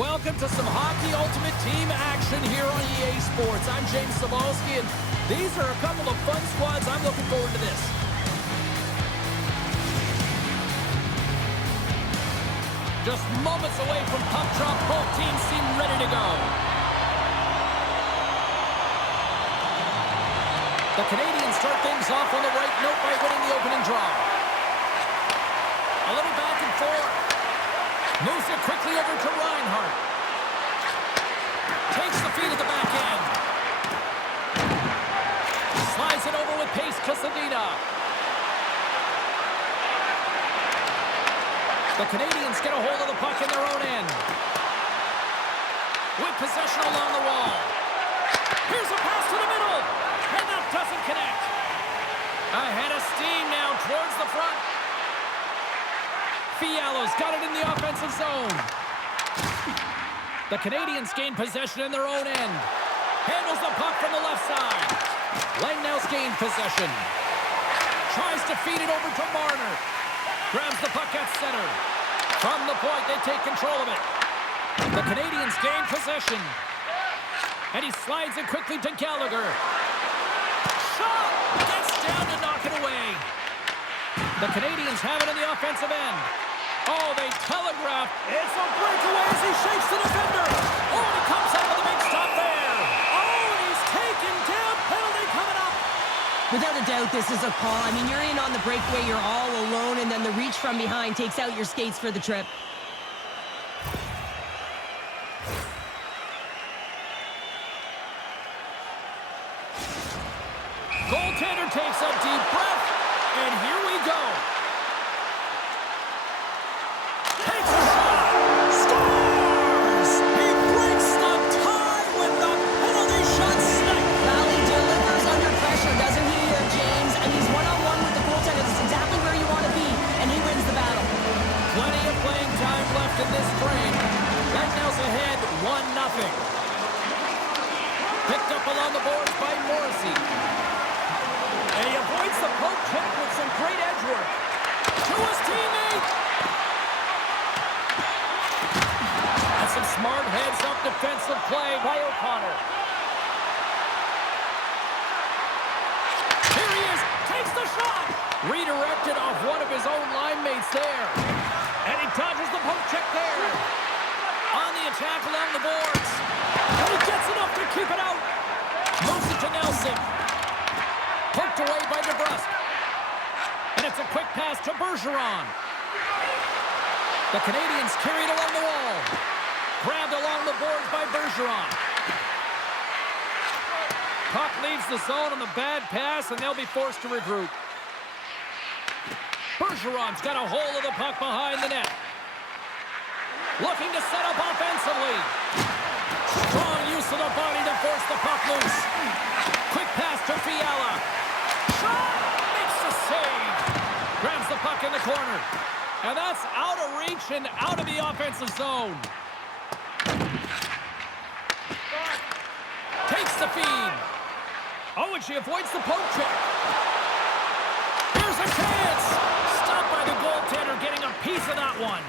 Welcome to some Hockey Ultimate Team action here on EA Sports. I'm James Cebulski, and these are a couple of fun squads. I'm looking forward to this. Just moments away from puck drop, both teams seem ready to go. The Canadians start things off on the right note by winning the opening draw. A little back and forth. Moves it quickly over to Reinhart. Takes the feed at the back end. Slides it over with pace to Zadina. The Canadians get a hold of the puck in their own end. With possession along the wall. Here's a pass to the middle. And that doesn't connect. Ahead of steam now towards the front. Fiala's got it in the offensive zone. The Canadians gain possession in their own end. Handles the puck from the left side. Langnau's gained possession. Tries to feed it over to Marner. Grabs the puck at center. From the point, they take control of it. The Canadians gain possession. And he slides it quickly to Gallagher. Shot! Gets down to knock it away. The Canadians have it in the offensive end. Oh, they telegraphed. It's a breakaway as he shakes the defender. Oh, and he comes up with a big stop there. Oh, and he's taken down. Penalty coming up. Without a doubt, this is a call. I mean, you're in on the breakaway, you're all alone, and then the reach from behind takes out your skates for the trip. Goaltender takes a deep breath, and here we go. Takes a shot. Scores! He breaks the tie with the penalty shot snipe. Well, he delivers under pressure, doesn't he, James? And he's one-on-one with the goaltender. That's exactly where you want to be, and he wins the battle. Plenty of playing time left in this frame. Langnau's ahead, 1-0. Picked up along the boards by Morrissey. And he avoids the poke check with some great edge work. To his teammate. And some smart heads-up defensive play by O'Connor. Here he is. Takes the shot. Redirected off one of his own line mates there. And he dodges the poke check there. On the attack along the boards. And he gets enough to keep it out. Moves it to Nelson. Poked away by DeBrusque. And it's a quick pass to Bergeron. The Canadians carried along the wall. Grabbed along the boards by Bergeron. Puck leaves the zone on the bad pass, and they'll be forced to regroup. Bergeron's got a hold of the puck behind the net. Looking to set up offensively. Strong use of the body to force the puck loose. Quick pass to Fiala. Shot! Makes the save. Grabs the puck in the corner. And that's out of reach and out of the offensive zone. Takes the feed. Oh, and she avoids the poke check. Here's a chance. Stopped by the goaltender, getting a piece of that one.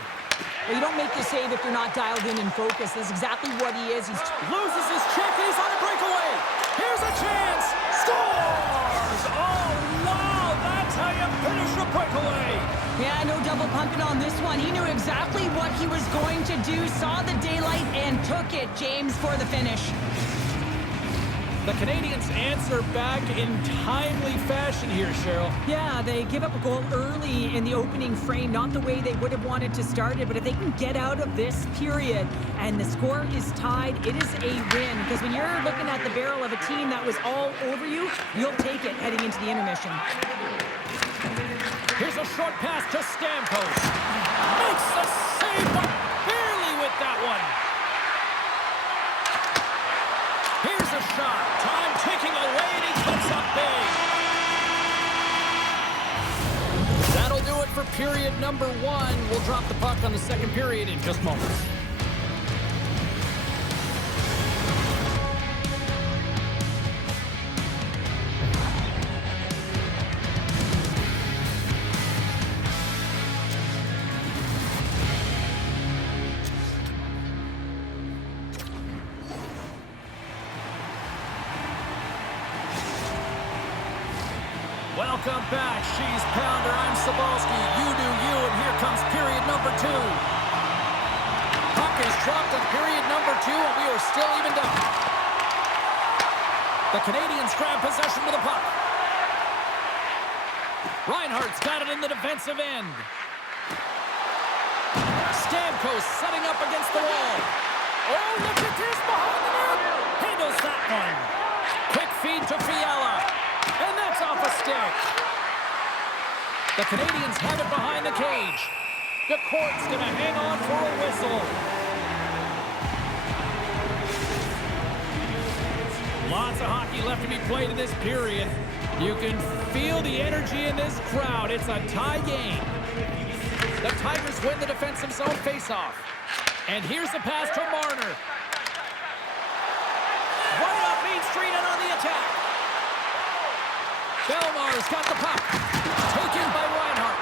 Well, you don't make the save if you're not dialed in and focused. That's exactly what he is. He loses his check, and he's on a breakaway. Here's a chance. Scores! Oh, wow! That's how you finish a breakaway. Yeah, no double pumping on this one. He knew exactly what he was going to do, saw the daylight, and took it, James, for the finish. The Canadians answer back in timely fashion here, Cheryl. Yeah, they give up a goal early in the opening frame, not the way they would have wanted to start it, but if they can get out of this period and the score is tied, it is a win. Because when you're looking at the barrel of a team that was all over you, you'll take it heading into the intermission. Here's a short pass to Stamkos. Makes the save, but barely with that one. Here's a shot. Time ticking away, and he puts up big. That'll do it for period number 1. We'll drop the puck on the second period in just moments. Welcome back, She's Pounder. I'm Sabalski. You do you, and here comes period number 2. Puck is dropped at period number 2, and we are still evened up. The Canadians grab possession with the puck. Reinhardt's got it in the defensive end. Stamkos setting up against the wall. Oh, look at this behind the net. Handles that one. Quick feed to Fiala. And that's off a stick. The Canadians have it behind the cage. The court's going to hang on for a whistle. Lots of hockey left to be played in this period. You can feel the energy in this crowd. It's a tie game. The Tigers win the defensive zone faceoff. And here's the pass to Marner. Right off Main Street and on the attack. Belmar's got the puck. Taken by Reinhardt.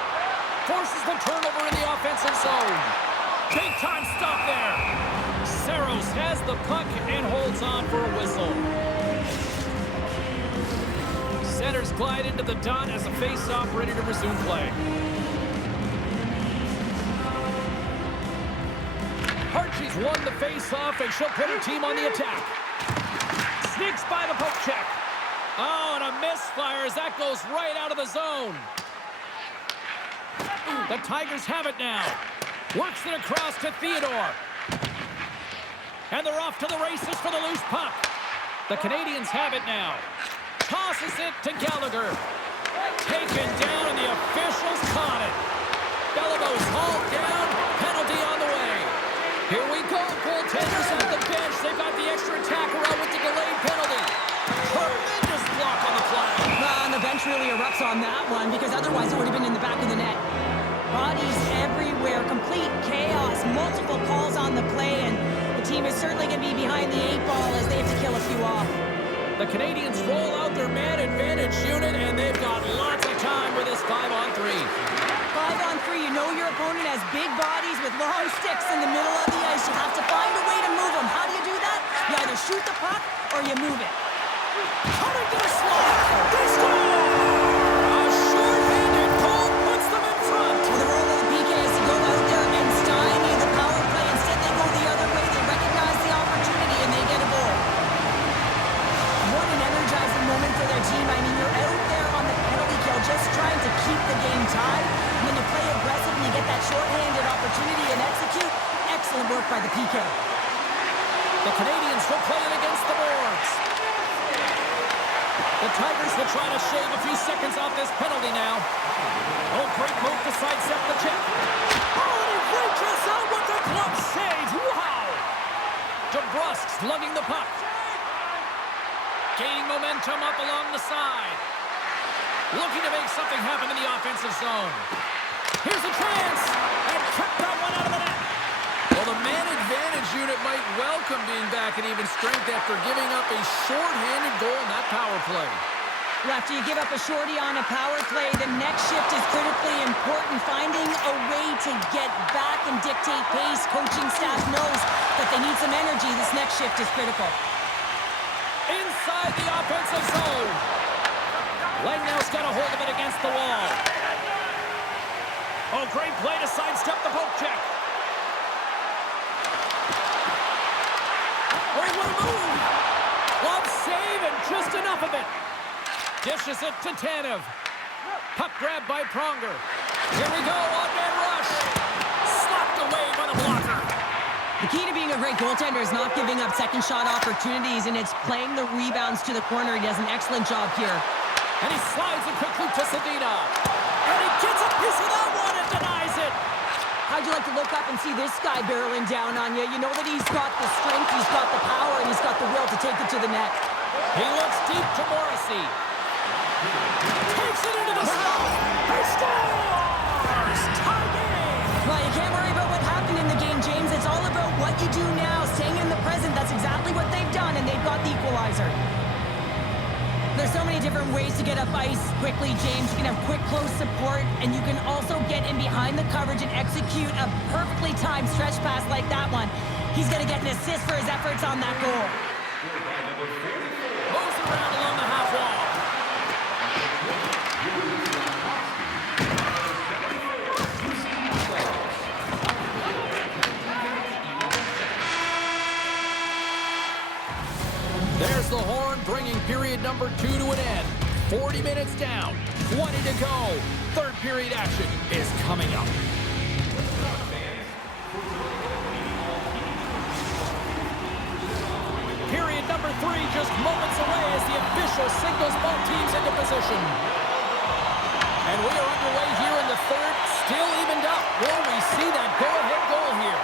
Forces the turnover in the offensive zone. Big time stop there. Saros has the puck and holds on for a whistle. Centers glide into the dot as a face-off ready to resume play. Archie's won the face-off and she'll put her team on the attack. Sneaks by the poke check. Oh, and a misfire as that goes right out of the zone. The Tigers have it now. Works it across to Theodore. And they're off to the races for the loose puck. The Canadians have it now. Tosses it to Gallagher. Taken down, and the officials caught it. Beliveau's hauled down. Penalty on the way. Here we go. Goaltenders at the bench. They've got the extra attacker out with the delayed penalty. Tremendous block on the flag. And the bench really erupts on that one because otherwise it would have been in the back of the net. Bodies everywhere. Complete chaos. Multiple calls on the play, and the team is certainly going to be behind the 8 ball as they have to kill a few off. The Canadians roll out their man advantage unit, and they've got lots of time with this 5-on-3. 5-on-3, you know your opponent has big bodies with long sticks in the middle of the ice. You have to find a way to move them. How do you do that? You either shoot the puck or you move it. Coming to the slot. They score! A short-handed goal puts them in front. Well, the role of the PK is to go out there and stymie the power play. Instead, they go the other way. They recognize the opportunity, and they get a goal. What an energizing moment for their team. I mean, you're out there on the penalty kill just trying to keep the game tied. And then you play aggressive and you get that short-handed opportunity and execute. Excellent work by the PK. The Canadians will play it against the boards. The Tigers will try to shave a few seconds off this penalty now. Oh, great move to sidestep the check. Oh, and he reaches out with the glove save. Wow! DeBrusk's lugging the puck. Gaining momentum up along the side. Looking to make something happen in the offensive zone. Here's a chance. And kept that one out of the net. Well, the man advantage unit might welcome being back at even strength after giving up a short-handed goal in that power play. Well, after you give up a shorty on a power play, the next shift is critically important. Finding a way to get back and dictate pace. Coaching staff knows that they need some energy. This next shift is critical. Inside the offensive zone. Langnau's got a hold of it against the wall. Oh, great play to sidestep the poke check. Oh, what a move! Glove save and just enough of it. Dishes it to Tanev. Puck grab by Pronger. Here we go, on-man rush. Slapped away by the blocker. The key to being a great goaltender is not giving up second shot opportunities, and it's playing the rebounds to the corner. He does an excellent job here. And he slides a quick loop to Sedina. And he gets a piece of that one and denies it. How'd you like to look up and see this guy barreling down on you? You know that he's got the strength, he's got the power, and he's got the will to take it to the net. He looks deep to Morrissey. Takes it into the zone. He scores! Tie game! Well, you can't worry about what happened in the game, James. It's all about what you do now, staying in the present. That's exactly what they've done, and they've got the equalizer. There's so many different ways to get up ice quickly, James. You can have quick, close support, and you can also get in behind the coverage and execute a perfectly timed stretch pass like that one. He's going to get an assist for his efforts on that goal. Moves around along the half wall. 2 to an end. 40 minutes down. 20 to go. Third period action is coming up. Period number 3 just moments away as the official signals both teams into position. And we are underway here in the third, still evened up. Will we see that go-ahead goal here?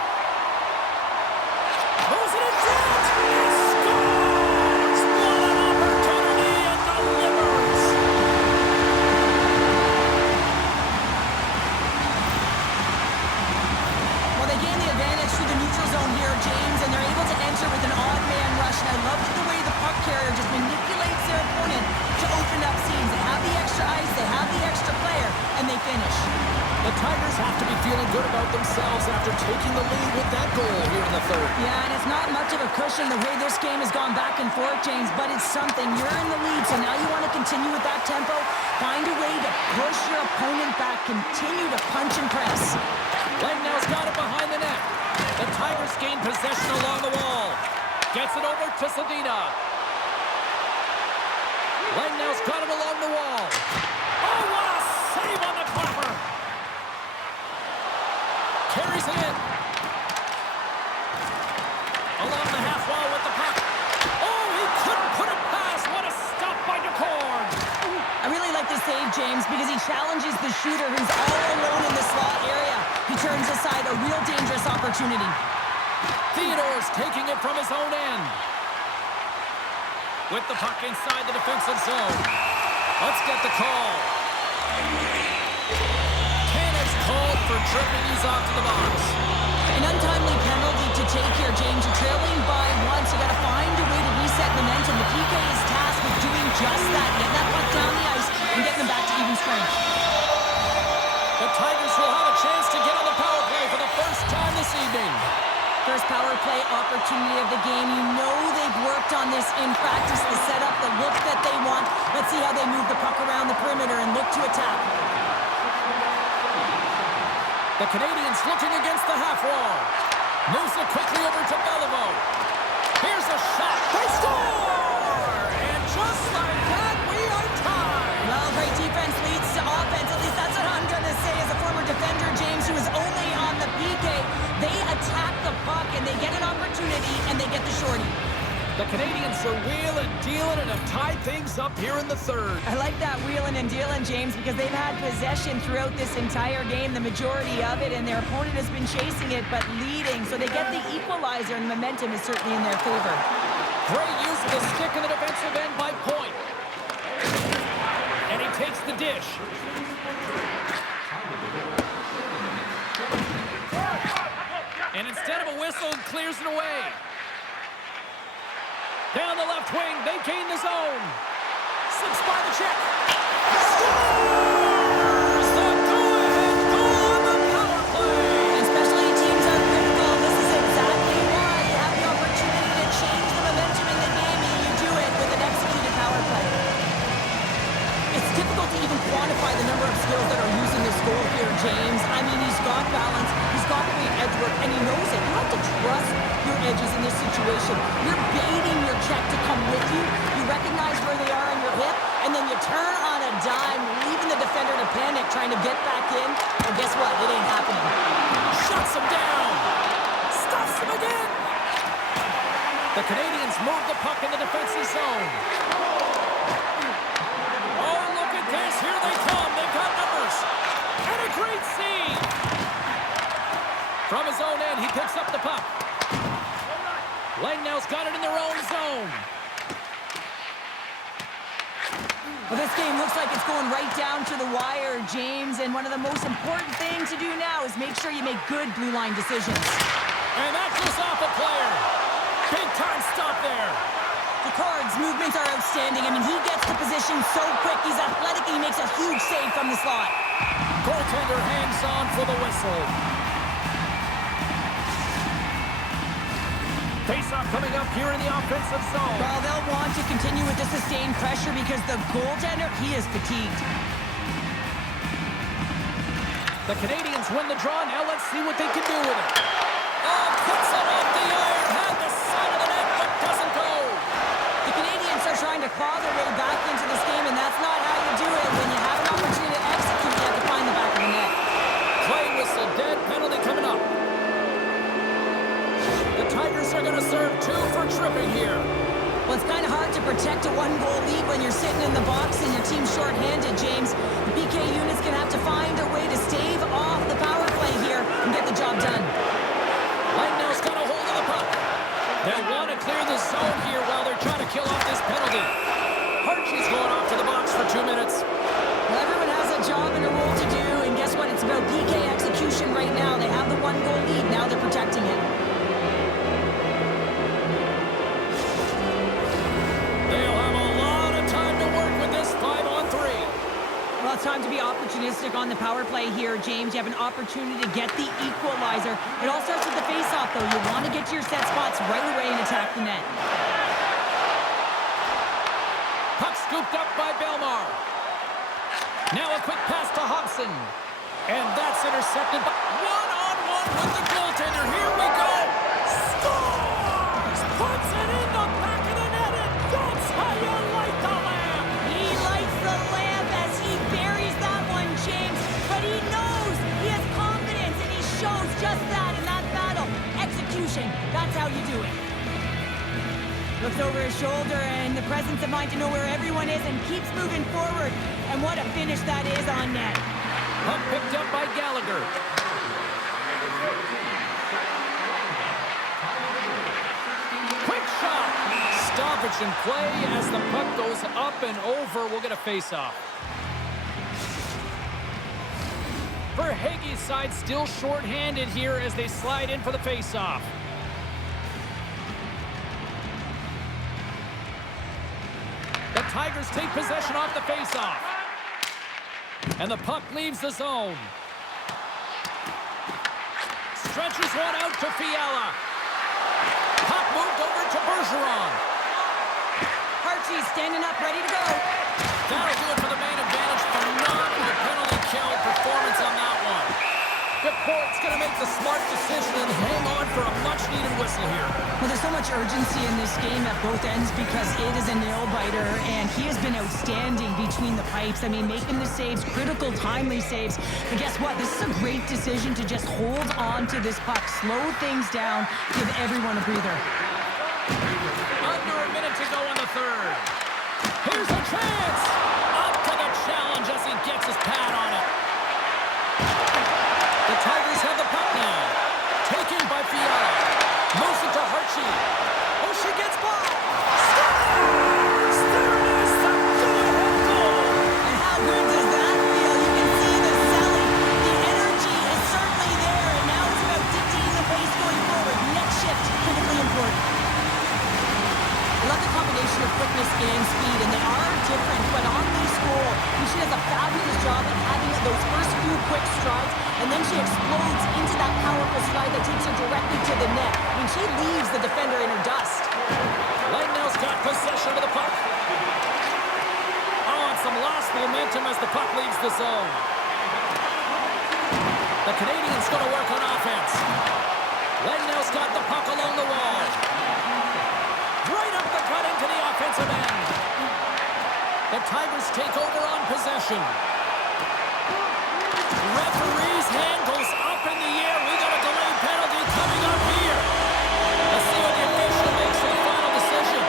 Throws it in front! He scores! What an opportunity and delivers! Well, they gain the advantage through the neutral zone here, James, and they're able to enter with an odd man rush. And I love the way the puck carrier just manipulates their opponent to open up seams. They have the extra ice, they have the extra player, and they finish. The Tigers have to be feeling good about themselves after taking the lead with that goal here in the third. Yeah, and it's not much of a cushion the way this game has gone back and forth, James, but it's something. You're in the lead, so now you want to continue with that tempo. Find a way to push your opponent back. Continue to punch and press. Langnau's got it behind the net. The Tigers gain possession along the wall. Gets it over to Sedina. Langnau's got it along the wall. Oh, what a save on the clapper! Carries it in. Along the half wall with the puck. Oh, he couldn't put it past. What a stop by DeCord. I really like this save, James, because he challenges the shooter who's all alone in the slot area. He turns aside a real dangerous opportunity. Theodore's taking it from his own end. With the puck inside the defensive zone. Let's get the call. Cannon's called for tripping. He's off to the box. An untimely penalty to take here, James. You're trailing by once. You got to find a way to reset momentum. The PK is tasked with doing just that. Get that puck down the ice and get them back to even strength. The Tigers will have a chance to get on the power play for the first time this evening. First power play opportunity of the game. You know they've worked on this in practice, the setup, the look that they want. Let's see how they move the puck around the perimeter and look to attack. The Canadians looking against the half wall. Moves it quickly over to Beliveau. Here's a shot. They score! And just like that, we are tied. Well, great defense leads to offense. At least that's what I'm going to say as a former defender, James, who is only on the PK. They attack the puck, and they get an opportunity, and they get the shorty. The Canadians are wheeling, dealing, and have tied things up here in the third. I like that wheeling and dealing, James, because they've had possession throughout this entire game, the majority of it, and their opponent has been chasing it, but leading. So they get the equalizer, and momentum is certainly in their favor. Great use of the stick in the defensive end by Point. And he takes the dish. And instead of a whistle, clears it away. Down the left wing, they gain the zone. Slips by the check. Scores! The go-ahead goal on the power play. And especially teams are critical. This is exactly why you have the opportunity to change the momentum in the game, and you do it with an executed power play. It's difficult to even quantify the number of skills that are used in this goal here, James. I mean, he's got balance, he's got great edge work, and he knows it. You have to trust your edges in this situation. You're baiting your check to come with you. You recognize where they are on your hip, and then you turn on a dime, leaving the defender to panic, trying to get back in. And guess what? It ain't happening. Shuts him down. Stuffs him again. The Canadians move the puck in the defensive zone. Oh, look at this. Here they come. They've got numbers. And a great save. From his own end, he picks up the puck. Langnau's got it in their own zone. Well, this game looks like it's going right down to the wire, James, and one of the most important things to do now is make sure you make good blue line decisions. And that goes off a player. Big time stop there. DeCord's movements are outstanding. I mean, he gets the position so quick. He's athletic. He makes a huge save from the slot. Goaltender hangs on for the whistle. Face-off coming up here in the offensive zone. Well, they'll want to continue with the sustained pressure because the goaltender, he is fatigued. The Canadians win the draw. Now let's see what they can do with it. Oh, puts it off the iron. Had the side of the net, but doesn't go. The Canadians are trying to to claw their way back into this game, and that's not how you do it. When you have an opportunity to execute, you have to find the back of the net. Play whistle, dead penalty coming up. The Tigers are going to serve 2 for tripping here. Well, it's kind of hard to protect a one-goal lead when you're sitting in the box and your team's short-handed, James. The BK unit's going to have to find a way to stave off the power play here and get the job done. Langnail's got a hold of the puck. They want to clear the zone here while they're trying to kill off this penalty. Archie's going off to the box for 2 minutes. Well, everyone has a job and a role to do, and guess what? It's about PK execution right now. They have the one-goal lead. Now they're protecting it. They'll have a lot of time to work with this 5-on-3. Well, it's time to be opportunistic on the power play here, James. You have an opportunity to get the equalizer. It all starts with the face-off, though. You want to get to your set spots right away and attack the net. Puck scooped up by Belmar. Now a quick pass to Hobson. And that's intercepted by one-on-one with the goaltender. Here we go. Scores! Puts it in the back of the net, and that's how you light the lamp. He lights the lamp as he buries that one, James. But he knows he has confidence, and he shows just that in that battle. Execution, that's how you do it. Looks over his shoulder and the presence of mind to know where everyone is and keeps moving forward. And what a finish that is on net. Puck picked up by Gallagher. Quick shot. Stoppage in play as the puck goes up and over. We'll get a face-off. Verhaeghe's side still short-handed here as they slide in for the face-off. The Tigers take possession off the face-off. And the puck leaves the zone. Stretches one out to Fiala. Puck moved over to Bergeron. Archie's standing up, ready to go. That'll do it for the main advantage. Phenomenal penalty kill performance on that one. Deport's going to make the smart decision and hang on for a much-needed whistle here. Well, there's so much urgency in this game at both ends because it is a nail-biter, and he has been outstanding between the pipes. I mean, making the saves, critical, timely saves. But guess what? This is a great decision to just hold on to this puck, slow things down, give everyone a breather. Under a minute to go in the third. Here's a chance. Up to the challenge as he gets his pad on it. The Tigers have the puck now. Taken by Fiala. Moves it to Harchi. Oh, she gets by. Scores! There it is, the go-ahead goal. And how good does that feel? You can see the selling. The energy is certainly there, and now it's about dictating the pace going forward. Next shift, critically important. I love the combination of quickness and speed, and they are different, but on this goal, she does a fabulous job of having those first few quick strides, and then she explodes into that powerful stride that takes her directly to the net. I mean, she leaves the defender in her dust. Langnail's got possession of the puck. Oh, and some lost momentum as the puck leaves the zone. The Canadians going to work on offense. Langnail's got the puck along the wall. Right up the gut into the offensive end. The Tigers take over on possession. Referee's hand goes up in the air. We got a delayed penalty coming up here. Let's see what the official makes for the final decision.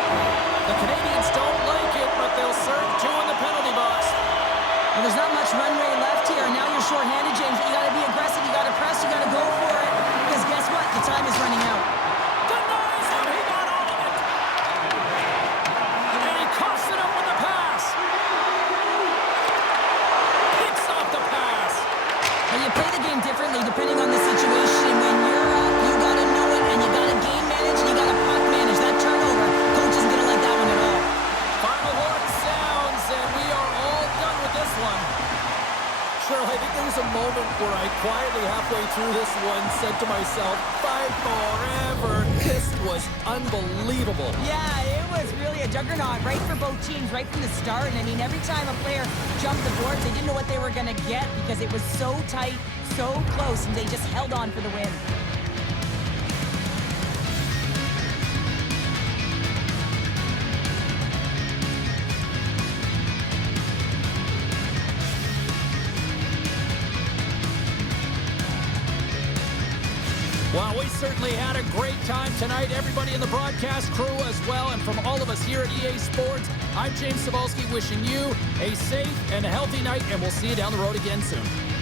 The Canadians don't like it, but they'll serve 2 in the penalty box. Well, there's not much runway left here. Now you're shorthanded, James. You got to be aggressive. You got to press. You got to go for it. Because guess what? The time is running out. Denies him. He got all of it. And he coughs it up with the pass. Picks off the pass. Well, you play the game differently depending on the situation. When you're up, you got to know it, and you got to game manage, and you got to puck manage. That turnover, coach isn't going to like that one at all. Final horn sounds, and we are all done with this one. Sure, I think there was a moment where I quietly halfway through this one said to myself, fight forever. This was unbelievable. Yeah, it was really a juggernaut right for both teams right from the start. And I mean, every time a player jumped the boards, they didn't know what they were going to get because it was so tight, so close, and they just held on for the win. Well, we certainly had a great time tonight. Everybody in the broadcast crew as well. And from all of us here at EA Sports, I'm James Cebulski wishing you a safe and healthy night, and we'll see you down the road again soon.